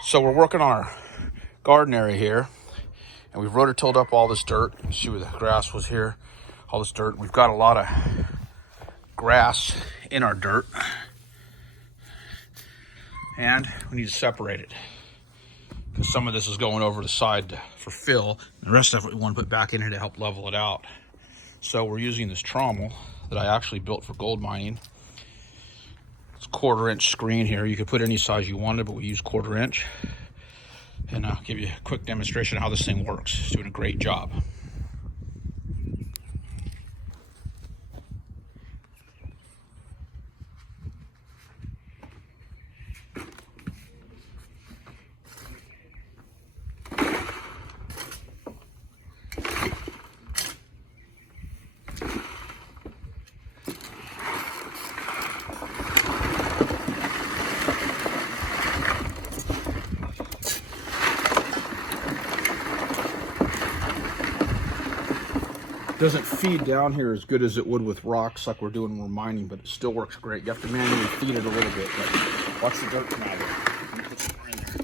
So we're working on our garden area here, and we've rototilled up all this dirt. You can see where the grass was here, all this dirt. We've got a lot of grass in our dirt, and we need to separate it because some of this is going over the side for fill, and the rest of it we want to put back in here to help level it out. So we're using this trommel that I actually built for gold mining. It's a 1/4 inch screen here. You could put any size you wanted, but we use 1/4 inch. And I'll give you a quick demonstration of how this thing works. It's doing a great job. Doesn't feed down here as good as it would with rocks like we're doing when we're mining, but it still works great. You have to manually feed it a little bit, but watch the dirt come out of it. Put some in there.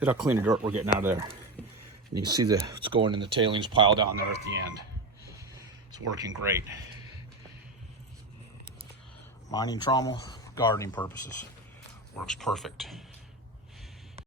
Look how clean the dirt we're getting out of there. And you can see it's going in the tailings pile down there at the end. It's working great. Mining trommel, gardening purposes. Works perfect.